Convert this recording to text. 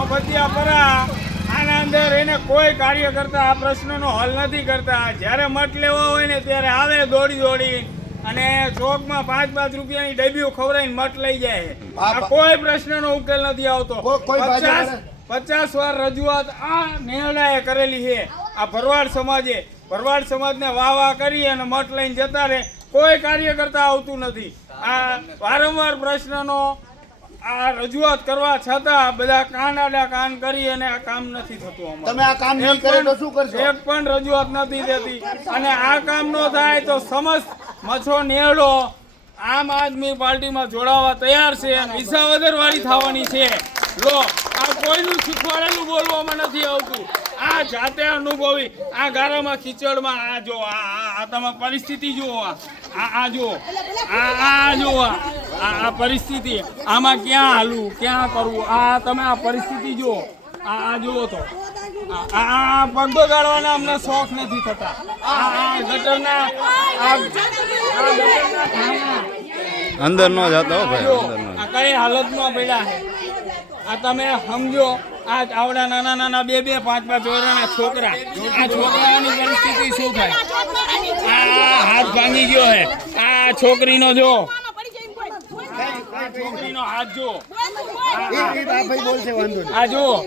મફતિયા પરા આના અંદર એને કોઈ કાર્ય કરતા આ પ્રશ્નનો હલ નથી કરતા. જ્યારે મત લેવો હોય ને ત્યારે આવે દોડી દોડી અને ચોકમાં પાંચ પાંચ રૂપિયાની ડબ્યુ ખવડાવીને મત લઈ જાય. આ કોઈ પ્રશ્નનો ઉકેલ નથી આવતો. પચાસ પચાસ વાર રજૂઆત આ નેહડાએ કરેલી છે. આ ભરવાડ સમાજે. ભરવાડ સમાજને વાહ વાહ કરી અને મત લઈને જતા રહે. કોઈ કાર્ય કરતા આવતું નથી. આ વારંવાર પ્રશ્નનો આ રજૂઆત કરવા છતાં બધા કાન આડા કાન કરી અને આ કામ નથી થતું અમારું. તમે આ કામ નહીં કરે તો શું કરશો? એક પણ રજૂઆત નથી થતી. અને આ કામ નો થાય તો સમસ્ત મછો નેળો આમ આદમી પાર્ટીમાં જોડાવા તૈયાર છે વિસાવદર વાળી થવાની છે. લો આ કોઈનું શીખવાડેલું બોલવામાં નથી આવતું. આ જાતે અનુભવી આ ગારામાં ખીચડમાં આ જો આ તમે પરિસ્થિતિ જુઓ આ. આ- આ જુઓ. આ આ જુઓ આ પરિસ્થિતિ. આમાં ક્યાં હાલવું? ક્યાં કરવું? આ તમે આ પરિસ્થિતિ જુઓ. આ આ જુઓ તો. આ પગ બગાડવાના અમને શોખ નથી થતા. આ ગટરના અંદર નો જતો ભાઈ કઈ હાલતમાં પડ્યા છે? આ તમે સમજો આ આવડા નાના નાના બે બે પાંચ પાંચ વર્ષના છોકરા. આ છોકરાઓની પરિસ્થિતિ શું થાય? આ હાથ ભાંગી ગયો છે. આ છોકરીનો જો છોકરીનો હાથ જો આ જો